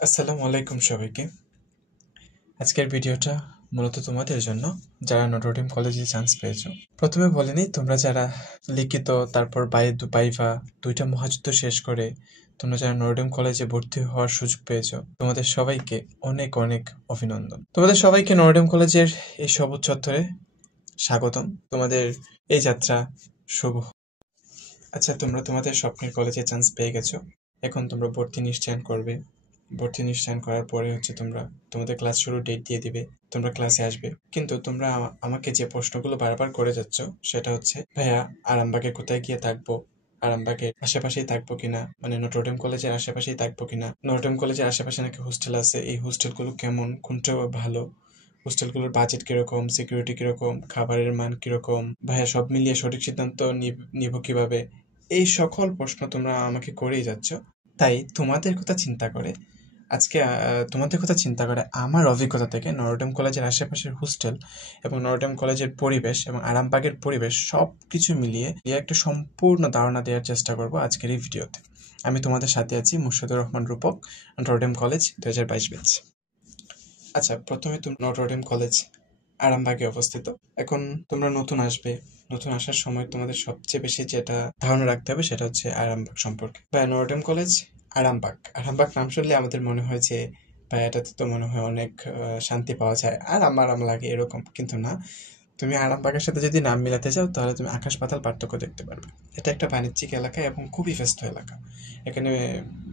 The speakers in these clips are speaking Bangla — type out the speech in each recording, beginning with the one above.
আসসালামু আলাইকুম সবাইকে। আজকের ভিডিওটা মূলত তোমাদের জন্য যারা নটরডেম কলেজে চান্স পেয়েছো। প্রথমে বলে নিই, তোমরা যারা লিখিত তারপর বাইভা দুইটা মহাযুদ্ধ শেষ করে তোমরা যারা নটরডেম কলেজে ভর্তি হওয়ার সুযোগ পেয়েছো, তোমাদের সবাইকে অনেক অনেক অভিনন্দন। তোমাদের সবাইকে নটরডেম কলেজের এই সবুজ চত্বরে স্বাগতম। তোমাদের এই যাত্রা শুভ। আচ্ছা, তোমরা তোমাদের স্বপ্নের কলেজে চান্স পেয়ে গেছো। এখন তোমরা ভর্তি নিশ্চয়ন করবে। ভর্তি নিশ্চয়ন করার পরে তোমরা তোমাদের ক্লাস শুরুর ডেট দিয়ে দিবে, তোমরা ক্লাসে আসবে। কিন্তু তোমরা আমাকে যে প্রশ্নগুলো বারবার করে যাচ্ছ সেটা হচ্ছে, ভাইয়া আরামবাগে কোথায় গিয়ে থাকবো, আরামবাগের আশেপাশেই থাকবো কিনা, মানে নটরডেম কলেজের আশেপাশেই থাকবো কিনা, নটরডেম কলেজের আশেপাশে নাকি হোস্টেল আছে, এই হোস্টেলগুলো কেমন, কোনটা ভালো, হোস্টেলগুলোর বাজেট কিরকম, সিকিউরিটি কিরকম, খাবারের মান কিরকম, ভাইয়া সব মিলিয়ে সঠিক সিদ্ধান্ত নিব কিভাবে, এই সকল প্রশ্ন তোমরা আমাকে করেই যাচ্ছ। তাই তোমাদের কথা চিন্তা করে আমার অভিজ্ঞতা থেকে নটরডেম কলেজের আশেপাশের হোস্টেল এবং নটরডেম কলেজের পরিবেশ এবং আরামবাগের পরিবেশ সব কিছু মিলিয়ে একটা সম্পূর্ণ ধারণা দেওয়ার চেষ্টা করব আজকের এই ভিডিওতে। আমি তোমাদের সাথে আছি মুর্শিদুর রহমান রূপক, নটরডেম কলেজ 2022 ব্যাচ। আচ্ছা, প্রথমে তুমি নটরডেম কলেজ আরামবাগে অবস্থিত। এখন তোমরা নতুন আসবে, নতুন আসার সময় তোমাদের সবচেয়ে বেশি যেটা ধারণা রাখতে হবে সেটা হচ্ছে আরামবাগ সম্পর্কে। বা নটরডেম কলেজ আরামবাগ, আরামবাগ নাম শুনলে আমাদের মনে হয় যে বা এটাতে তো মনে হয় অনেক শান্তি পাওয়া যায় আর আরাম লাগে, এরকম কিন্তু না। তুমি আরামবাগের সাথে যদি নাম মিলাতে চাও তাহলে তুমি আকাশ পাতাল পার্থক্য দেখতে পারবে। এটা একটা বাণিজ্যিক এলাকা এবং খুবই ব্যস্ত এলাকা। এখানে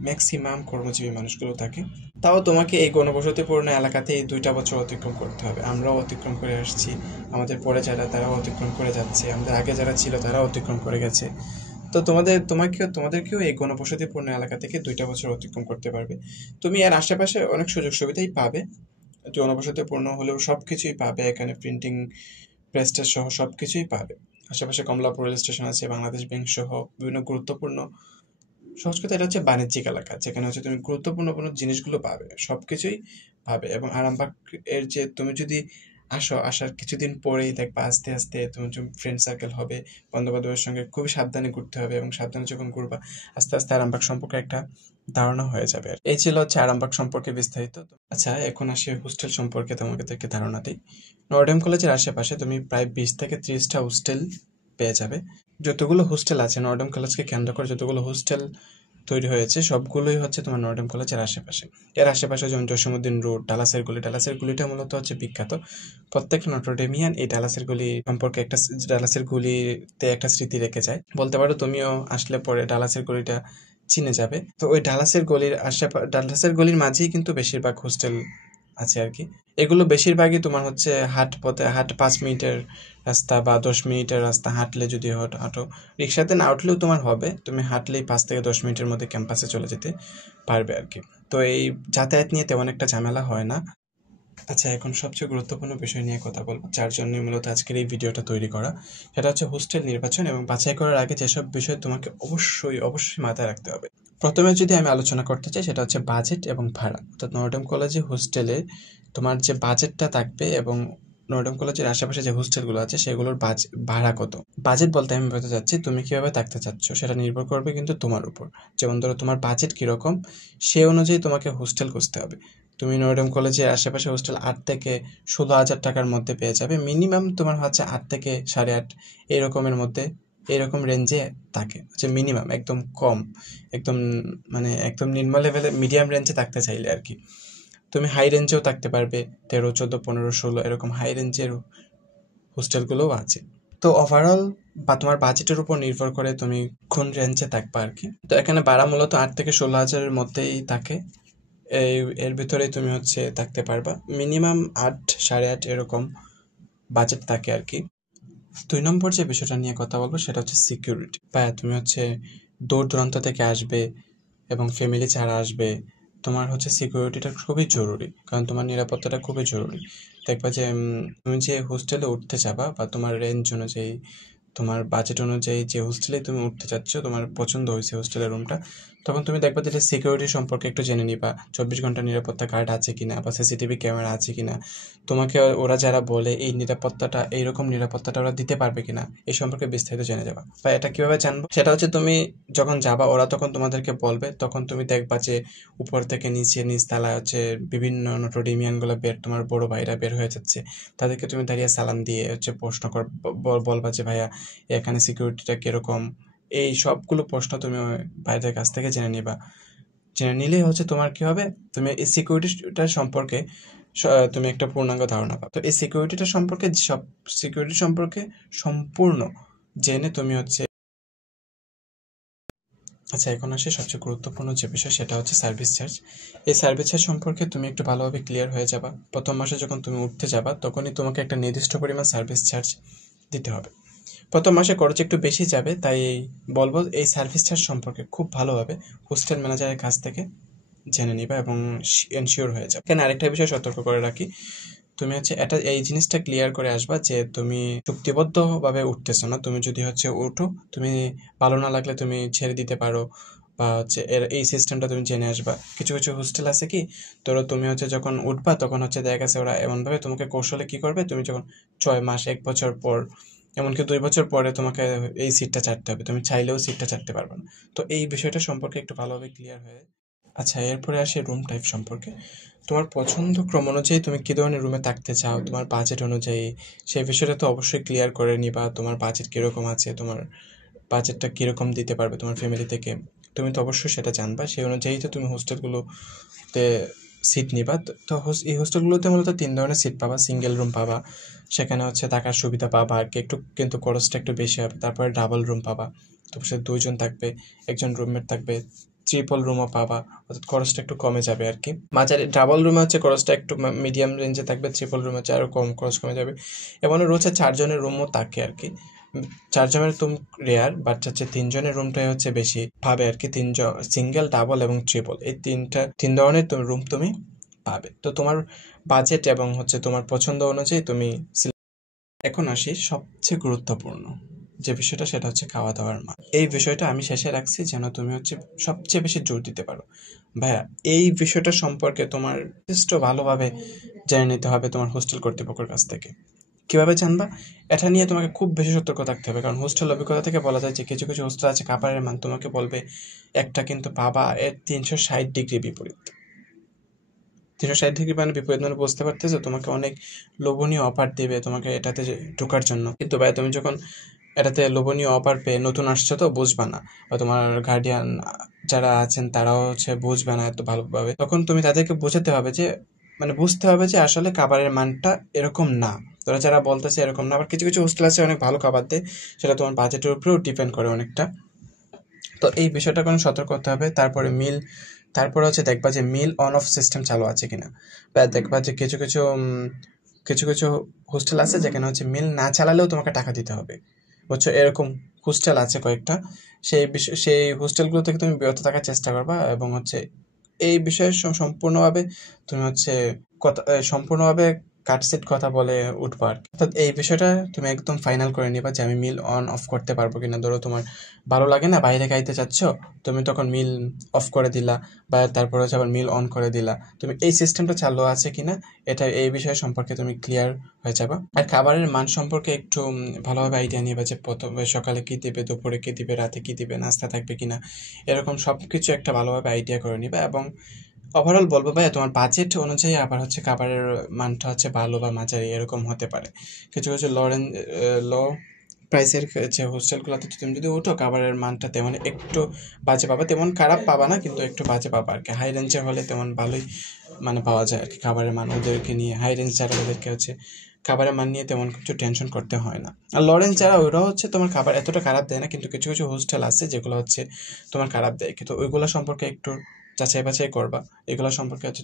ম্যাক্সিমাম কর্মজীবী মানুষগুলো থাকে। তাও তোমাকে এই ঘনবসতিপূর্ণ এলাকাতে এই 2টা বছর অতিক্রম করতে হবে। আমরাও অতিক্রম করে আসছি, আমাদের পরে যারা তারাও অতিক্রম করে যাচ্ছে, আমাদের আগে যারা ছিল তারাও অতিক্রম করে গেছে। তো তোমাদেরকেও এই ঘনবসতিপূর্ণ এলাকা থেকে 2টা বছর অতিক্রম করতে পারবে। তুমি এর আশেপাশে অনেক সুযোগ সুবিধাই পাবে। জনবসতিপূর্ণ হলেও সবকিছুই পাবে এখানে, প্রিন্টিং প্রেসটেস সহ সবকিছুই পাবে। আশেপাশে কমলাপুর রেল স্টেশন আছে, বাংলাদেশ ব্যাংক সহ বিভিন্ন গুরুত্বপূর্ণ, সহজ কথা এটা হচ্ছে বাণিজ্যিক এলাকা, যেখানে তুমি গুরুত্বপূর্ণ কোনো জিনিসগুলো পাবে, সবকিছুই পাবে। এবং আরামবাগ এর যে তুমি যদি আসার কিছুদিন পরেই দেখবা আস্তে আস্তে তোমার ফ্রেন্ড সার্কেল হবে, বন্ধু বান্ধবের সঙ্গে খুবই সাবধানে ঘুরতে হবে এবং সাবধানে যখন ঘুরবা আস্তে আস্তে আরামবাগ সম্পর্কে একটা ধারণা হয়ে যাবে। এই ছিল হচ্ছে আরামবাগ সম্পর্কে বিস্তারিত। আচ্ছা, এখন আসি হোস্টেল সম্পর্কে তোমাদেরকে ধারণা দিই। নটরডেম কলেজের আশেপাশে তুমি প্রায় 20 থেকে 30টা হোস্টেল পেয়ে যাবে। যতগুলো হোস্টেল আছে নটরডেম কলেজকে কেন্দ্র করে, যতগুলো হোস্টেল তৈরি হয়েছে সবগুলোই হচ্ছে তোমার নটরডেম কলেজের আশেপাশে। এর আশেপাশে যেমন জসীমউদ্দিন রোড, ডালাসের গুলিটা মূলত হচ্ছে বিখ্যাত। প্রত্যেকটা নটরডেমিয়ান এই ডালাসের গুলি সম্পর্কে ডালাসের গুলিতে একটা স্মৃতি রেখে যায়। বলতে পারো তুমিও আসলে পরে ডালাসের গলিটা চিনে যাবে। তো ওই ডালাসের গলির মাঝেই কিন্তু বেশিরভাগ হোস্টেল আছে আর কি। এগুলো বেশিরভাগই তোমার হচ্ছে হাট 5 মিনিটের রাস্তা বা 10 মিনিটের রাস্তা হাঁটলে, যদি হাঁটো, রিক্সাতে না উঠলেও তোমার হবে, তুমি হাঁটলেই 5 থেকে 10 মিনিটের মধ্যে ক্যাম্পাসে চলে যেতে পারবে আর কি। তো এই যাতায়াত নিয়ে তেমন একটা ঝামেলা হয় না। আচ্ছা, এখন সবচেয়ে গুরুত্বপূর্ণ বিষয় নিয়ে কথা বলবো, যার জন্যই মূলত আজকের এই ভিডিওটা তৈরি করা। সেটা হচ্ছে হোস্টেল নির্বাচন এবং বাছাই করার আগে যেসব বিষয় তোমাকে অবশ্যই অবশ্যই মাথায় রাখতে হবে। প্রথমে যদি আমি আলোচনা করতে চাই সেটা হচ্ছে বাজেট এবং ভাড়া। অর্থাৎ নটরডেম কলেজে হোস্টেলে তোমার যে বাজেটটা থাকবে এবং নটরডেম কলেজের আশেপাশে যে হোস্টেলগুলো আছে সেগুলোর ভাড়া কত। বাজেট বলতে আমি বলতে চাচ্ছি তুমি কিভাবে থাকতে চাচ্ছ সেটা নির্ভর করবে কিন্তু তোমার উপর। যেমন ধরো তোমার বাজেট কিরকম, সে অনুযায়ী তোমাকে হোস্টেল খুঁজতে হবে। তুমি নটরডেম কলেজের আশেপাশে হোস্টেল 8 থেকে 16,000 টাকার মধ্যে পেয়ে যাবে। মিনিমাম তোমার হচ্ছে 8 থেকে 8.5 এরকমের মধ্যে, এরকম রেঞ্জে থাকে হচ্ছে মিনিমাম। একদম কম, একদম মানে একদম নিম্ন লেভেলে মিডিয়াম রেঞ্জে থাকতে চাইলে আর কি। তুমি হাই রেঞ্জেও থাকতে পারবে, 13, 14, 15, 16 এরকম হাই রেঞ্জের হোস্টেলগুলোও আছে। তো ওভারঅল বা তোমার বাজেটের উপর নির্ভর করে তুমি কোন রেঞ্জে থাকবে আর কি। তো এখানে ভাড়া মূলত 8 থেকে 16,000-এর মধ্যেই থাকে। এর ভিতরেই তুমি হচ্ছে থাকতে পারবা। মিনিমাম 8, 8.5 এরকম বাজেট থাকে আর কি। 2 নম্বর যে বিষয়টা নিয়ে কথা বলবো সেটা হচ্ছে সিকিউরিটি। তুমি হচ্ছে দূর দূরান্ত থেকে আসবে এবং ফ্যামিলি ছাড়া আসবে, তোমার হচ্ছে সিকিউরিটিটা খুবই জরুরি, কারণ তোমার নিরাপত্তাটা খুবই জরুরি। দেখবা যে তুমি যে হোস্টেলে উঠতে যাবা বা তোমার রেঞ্জ অনুযায়ী, তোমার বাজেট অনুযায়ী যে হোস্টেলে তুমি উঠতে চাচ্ছ, তোমার পছন্দ হয়েছে হোস্টেলের রুমটা, তখন তুমি দেখবা যে সিকিউরিটি সম্পর্কে একটু জেনে নিবা, 24 ঘন্টা নিরাপত্তা গার্ড আছে কিনা বা সিসিটিভি ক্যামেরা আছে কিনা, তোমাকে ওরা যারা বলে এই নিরাপত্তাটা, এইরকম নিরাপত্তাটা ওরা দিতে পারবে কিনা, এই সম্পর্কে বিস্তারিত জেনে যাবা। বা এটা কিভাবে জানবো, সেটা হচ্ছে তুমি যখন যাবা ওরা তখন তোমাদেরকে বলবে, তখন তুমি দেখবা যে উপর থেকে নিচে নিচতলায় হচ্ছে বিভিন্ন নোটোডিমিয়ানগুলো তোমার বড় ভাইরা বের হয়ে যাচ্ছে, তাদেরকে তুমি দাঁড়িয়ে সালাম দিয়ে হচ্ছে প্রশ্ন বলবা যে ভাইয়া এখানে সিকিউরিটিটা কিরকম, এই সবগুলো প্রশ্ন তুমি ভাইদের কাছ থেকে জেনে নিবা। জেনে নিলেই হচ্ছে তোমার কি হবে, তুমি এই সিকিউরিটিটা সম্পর্কে তুমি একটা পূর্ণাঙ্গ ধারণা পাবে। তো এই সিকিউরিটি সম্পর্কে সম্পূর্ণ জেনে তুমি হচ্ছে, আচ্ছা এখন আসে সবচেয়ে গুরুত্বপূর্ণ যে বিষয়, সেটা হচ্ছে সার্ভিস চার্জ। এই সার্ভিস চার্জ সম্পর্কে তুমি একটু ভালোভাবে ক্লিয়ার হয়ে যাবা। প্রথম মাসে যখন তুমি উঠতে যাবা তখনই তোমাকে একটা নির্দিষ্ট পরিমাণ সার্ভিস চার্জ দিতে হবে। প্রথম মাসে খরচ একটু বেশি যাবে, তাই বলবো এই সার্ভিস চার্জ সম্পর্কে খুব ভালোভাবে হোস্টেল ম্যানেজারের কাছ থেকে জেনে নিবা এবং এনশিওর হয়ে যাবে। এখানে আরেকটা বিষয় সতর্ক করে রাখি, তুমি হচ্ছে এই জিনিসটা ক্লিয়ার করে আসবা যে তুমি চুক্তিবদ্ধভাবে উঠতেছো না। তুমি যদি হচ্ছে উঠো, তুমি ভালো না লাগলে তুমি ছেড়ে দিতে পারো, বা হচ্ছে এই সিস্টেমটা তুমি জেনে আসবা। কিছু কিছু হোস্টেল আছে কি, ধরো তুমি হচ্ছে যখন উঠবা তখন হচ্ছে দেখা গেছে ওরা এমনভাবে তোমাকে কৌশলে কি করবে, তুমি যখন 6 মাস 1 বছর পর, এমনকি 2 বছর পরে তোমাকে এই সিটটা ছাড়তে হবে, তুমি চাইলেও সিটটা ছাড়তে পারবে না। তো এই বিষয়টা সম্পর্কে একটু ভালোভাবে ক্লিয়ার হয়ে, আচ্ছা এরপরে আসে রুম টাইপ সম্পর্কে। তোমার পছন্দ ক্রম অনুযায়ী তুমি কী ধরনের রুমে থাকতে চাও, তোমার বাজেট অনুযায়ী সেই বিষয়টা তো অবশ্যই ক্লিয়ার করে নিবা। তোমার বাজেট কীরকম আছে, তোমার বাজেটটা কীরকম দিতে পারবে তোমার ফ্যামিলি থেকে, তুমি তো অবশ্যই সেটা জানবা। সেই অনুযায়ী তো তুমি হোস্টেলগুলোতে সিট নিবা। তো এই হোস্টেলগুলোতে মূলত 3 ধরনের সিট পাবা। সিঙ্গেল রুম পাবা, সেখানে হচ্ছে থাকার সুবিধা পাবা আর কি, একটু কিন্তু খরচটা একটু বেশি হবে। তারপরে ডাবল রুম পাবা, তো সে 2জন থাকবে, একজন রুমমেট থাকবে। ট্রিপল রুমও পাবা, অর্থাৎ খরচটা একটু কমে যাবে আর কি। মাঝারি ডাবল রুমে হচ্ছে খরচটা একটু মিডিয়াম রেঞ্জে থাকবে, ট্রিপল রুমে হচ্ছে আরও কম খরচ কমে যাবে। এবং রয়েছে 4জনের রুমও থাকে আর কি। 4জনের রুম রেয়ার, বাট হচ্ছে 3জনের রুমটাই হচ্ছে বেশি পাবে আর কি। 3জন সিঙ্গেল, ডাবল এবং ট্রিপল, এই 3 ধরনের রুম তুমি পাবে। তো তোমার বাজেট এবং হচ্ছে তোমার পছন্দ অনুযায়ী তুমি। এখন আসি সবচেয়ে গুরুত্বপূর্ণ যে বিষয়টা, সেটা হচ্ছে খাওয়া দাওয়ার মান। এই বিষয়টা আমি শেষে রাখছি যেন তুমি হচ্ছে সবচেয়ে বেশি জোর দিতে পারো। ভাইয়া এই বিষয়টা সম্পর্কে তোমার যথেষ্ট ভালোভাবে জেনে নিতে হবে তোমার হোস্টেল কর্তৃপক্ষের কাছ থেকে। কিভাবে জানবা, এটা নিয়ে তোমাকে খুব বেশি সতর্ক থাকতে হবে, কারণ হোস্টেল অভিজ্ঞতা থেকে বলা যায় যে কিছু কিছু হোস্টেল আছে খাবারের মান তোমাকে বলবে একটা, কিন্তু পাবা এর 360 ডিগ্রি বিপরীত। 360 ডিগ্রি মানে বিপরীত মানে বুঝতে পারতেছো, তোমাকে অনেক লোভনীয় অফার দেবে তোমাকে এটাতে ঢোকার জন্য, কিন্তু ভাই তুমি যখন এটাতে লোভনীয় অফার পেয়ে নতুন আসছো তো বুঝবা না, বা তোমার গার্ডিয়ান যারা আছেন তারাও হচ্ছে বুঝবে না এত ভালোভাবে, তখন তুমি তাদেরকে বোঝাতে হবে যে, মানে বুঝতে হবে যে আসলে খাবারের মানটা এরকম না। তোরা যারা বলতেছে এরকম না। আবার কিছু কিছু হোস্টেল আছে অনেক ভালো খাবার দেয়, সেটা তোমার বাজেটের উপরেও ডিপেন্ড করে অনেকটা। তো এই বিষয়টা কোনো সতর্ক হতে হবে। তারপরে হচ্ছে দেখবা যে মিল অন অফ সিস্টেম চালু আছে কিনা, বা দেখবা যে কিছু কিছু হোস্টেল আছে যেখানে হচ্ছে মিল না চালালেও তোমাকে টাকা দিতে হবে, বুঝছো, এরকম হোস্টেল আছে কয়েকটা। সেই হোস্টেলগুলো থেকে তুমি বিরত থাকার চেষ্টা করবা, এবং হচ্ছে এই বিষয়ে সম্পূর্ণভাবে তুমি হচ্ছে সম্পূর্ণভাবে কাটসেট কথা বলে উঠবা আর কি। অর্থাৎ এই বিষয়টা তুমি একদম ফাইনাল করে নিবা যে আমি মিল অন অফ করতে পারবো কিনা। ধরো তোমার ভালো লাগে না, বাইরে খাইতে চাচ্ছ, তুমি তখন মিল অফ করে দিলা, বা তারপরে হচ্ছে আবার মিল অন করে দিলা। তুমি এই সিস্টেমটা চালু আছে কিনা, এই বিষয় সম্পর্কে তুমি ক্লিয়ার হয়ে যাবা। আর খাবারের মান সম্পর্কে একটু ভালোভাবে আইডিয়া নিবা, যে প্রথমে সকালে কী দিবে, দুপুরে কী দিবে, রাতে কী দিবে, নাস্তা থাকবে কিনা, এরকম সব কিছু একটা ভালোভাবে আইডিয়া করে নিবা। এবং ওভারঅল বলবো ভাইয়া তোমার বাজেট অনুযায়ী আবার হচ্ছে খাবারের মানটা হচ্ছে ভালো বা মাঝারি এরকম হতে পারে। কিছু কিছু লো প্রাইসের যে হোস্টেলগুলোতে তুমি যদি ওঠো, খাবারের মানটা তেমন একটু বাজে পাবা, তেমন খারাপ পাবা না, কিন্তু একটু বাজে পাবা আর কি। হাই রেঞ্জের হলে তেমন ভালোই মানে পাওয়া যায় আর কি খাবারের মান। ওদেরকে নিয়ে হাই রেঞ্জ যারা, ওদেরকে হচ্ছে খাবারের মান নিয়ে তেমন কিছু টেনশন করতে হয় না। আর লরেন্স যারা, ওরা হচ্ছে তোমার খাবার এতটা খারাপ দেয় না, কিন্তু কিছু কিছু হোস্টেল আছে যেগুলো হচ্ছে তোমার খারাপ দেয়, কিন্তু ওইগুলো সম্পর্কে একটু যাচাই বাছাই করবা। এগুলো সম্পর্কে হচ্ছে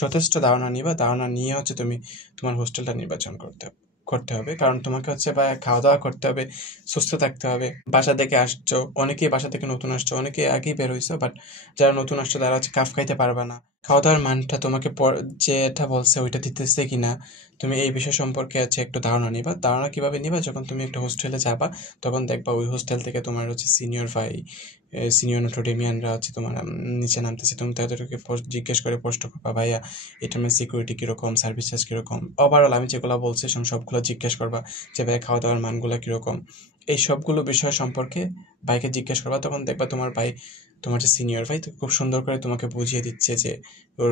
যথেষ্ট ধারণা নিবা। ধারণা নিয়ে হচ্ছে তুমি তোমার হোস্টেলটা নির্বাচন করতে হবে, কারণ তোমাকে হচ্ছে বা খাওয়া দাওয়া করতে হবে, সুস্থ থাকতে হবে। বাসা থেকে আসছো, অনেকেই বাসা থেকে নতুন আসছো, অনেকে আগেই বের হইছো, বাট যারা নতুন আসছো তারা হচ্ছে কাফ খাইতে পারবে না। খাওয়া দাওয়ার মানটা তোমাকে যেটা বলছে ওইটা দিতেছে কিনা, তুমি এই বিষয় সম্পর্কে একটু ধারণা নিবা। ধারণা কিভাবে নিবা, যখন তুমি একটা হোস্টেলে যাবা তখন দেখবা ওই হোস্টেল থেকে তোমার সিনিয়র ভাই, সিনিয়র নোটোডেমিয়ানরা তোমার নিচে নামতেছে, তুমি তাদেরকে জিজ্ঞেস করে প্রশ্ন করবা, ভাইয়া এটা সিকিউরিটি কীরকম, সার্ভিস চার্জ কীরকম, ওভারঅল আমি যেগুলো বলছি সবগুলো জিজ্ঞেস করবা, যে ভাইয়া খাওয়া দাওয়ার মানগুলো কীরকম, এই সবগুলো বিষয় সম্পর্কে ভাইকে জিজ্ঞেস করবা। তখন দেখবা তোমার ভাই, তোমার যে সিনিয়র ভাই, তো খুব সুন্দর করে তোমাকে বুঝিয়ে দিচ্ছে যে ওর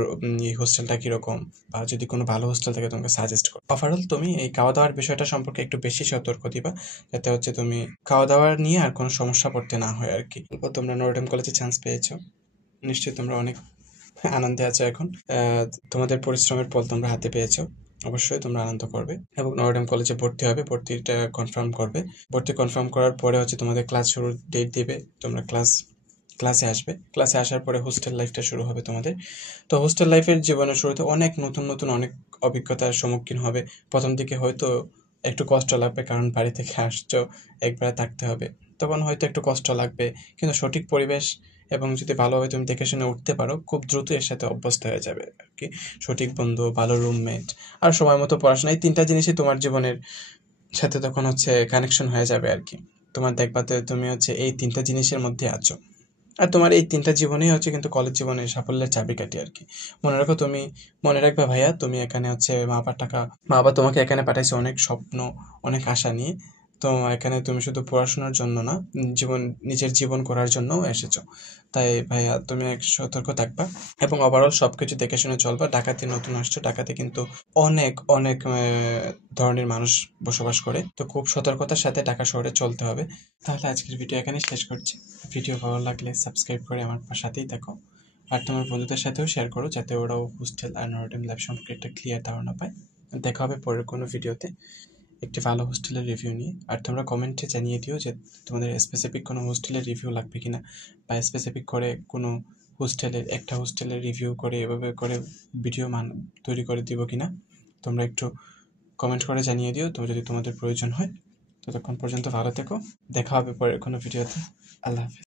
এই হোস্টেলটা কীরকম, বা যদি কোনো ভালো হোস্টেল থাকে তোমাকে সাজেস্ট করো। ওভারঅল তুমি এই খাওয়া দাওয়ার বিষয়টা সম্পর্কে একটু বেশি সতর্ক দিবা, যাতে তুমি খাওয়া দাওয়ার নিয়ে আর কোনো সমস্যা পড়তে না হয় আর কি। তোমরা নটরডেম কলেজে চান্স পেয়েছো, নিশ্চয়ই তোমরা অনেক আনন্দে আছো এখন। তোমাদের পরিশ্রমের ফল তোমরা হাতে পেয়েছো, অবশ্যই তোমরা আনন্দ করবে এবং নটরডেম কলেজে ভর্তি হবে, ভর্তিটা কনফার্ম করবে। ভর্তি কনফার্ম করার পরে তোমাদের ক্লাস শুরুর ডেট দেবে, তোমরা ক্লাসে আসবে। ক্লাসে আসার পরে হোস্টেল লাইফটা শুরু হবে তোমাদের। তো হোস্টেল লাইফের জীবনের শুরুতে অনেক নতুন নতুন অনেক অভিজ্ঞতার সম্মুখীন হবে। প্রথম দিকে হয়তো একটু কষ্ট লাগবে, কারণ বাড়ি থেকে আসছো, একবারে থাকতে হবে, তখন হয়তো একটু কষ্ট লাগবে, কিন্তু সঠিক পরিবেশ এবং যদি ভালোভাবে তুমি দেখে শুনে উঠতে পারো, খুব দ্রুত এর সাথে অভ্যস্ত হয়ে যাবে আর কি। সঠিক বন্ধু, ভালো রুমমেট আর সময় মতো পড়াশোনা, এই তিনটা জিনিসই তোমার জীবনের সাথে তখন কানেকশন হয়ে যাবে আর কি। তোমার দেখবাতে তুমি এই তিনটা জিনিসের মধ্যে আছো, আর তোমার এই তিনটা জীবনেই কিন্তু কলেজ জীবনের সাফল্যের চাবিকাঠি আর কি। মনে রাখো, তুমি মনে রাখবে ভাইয়া, তুমি এখানে মা বাবা তোমাকে এখানে পাঠাইছে অনেক স্বপ্ন, অনেক আশা নিয়ে। তো এখানে তুমি শুধু পড়াশোনার জন্য না, নিজের জীবন করার জন্যও এসেছো। তাই ভাইয়া তুমি সতর্ক থাকবা এবং ওভারঅল সবকিছু দেখে শুনে চলবা। ঢাকাতে নতুন আসছো, ঢাকাতে কিন্তু অনেক অনেক ধরনের মানুষ বসবাস করে, তো খুব সতর্কতার সাথে ঢাকা শহরে চলতে হবে। তাহলে আজকের ভিডিও এখানেই শেষ করছি। ভিডিও ভালো লাগলে সাবস্ক্রাইব করে আমার সাথেই থাকো, আর তোমার বন্ধুদের সাথেও শেয়ার করো, যাতে ওরাও হোস্টেল আর নটরডেম লাইফ সম্পর্কে একটা ক্লিয়ার ধারণা পায়। দেখা হবে পরের কোনো ভিডিওতে একটি ভালো হোস্টেলের রিভিউ নিয়ে। আর তোমরা কমেন্টে জানিয়ে দিও যে তোমাদের স্পেসিফিক কোনো হোস্টেলের রিভিউ লাগবে কিনা, বা স্পেসিফিক করে কোনো একটা হোস্টেলের রিভিউ করে এভাবে করে ভিডিও তৈরি করে দিব কিনা, তোমরা একটু কমেন্ট করে জানিয়ে দিও তো, যদি তোমাদের প্রয়োজন হয়। ততক্ষণ পর্যন্ত ভালো থেকো, দেখা হবে পরের কোনো ভিডিওতে। আল্লাহ হাফেজ।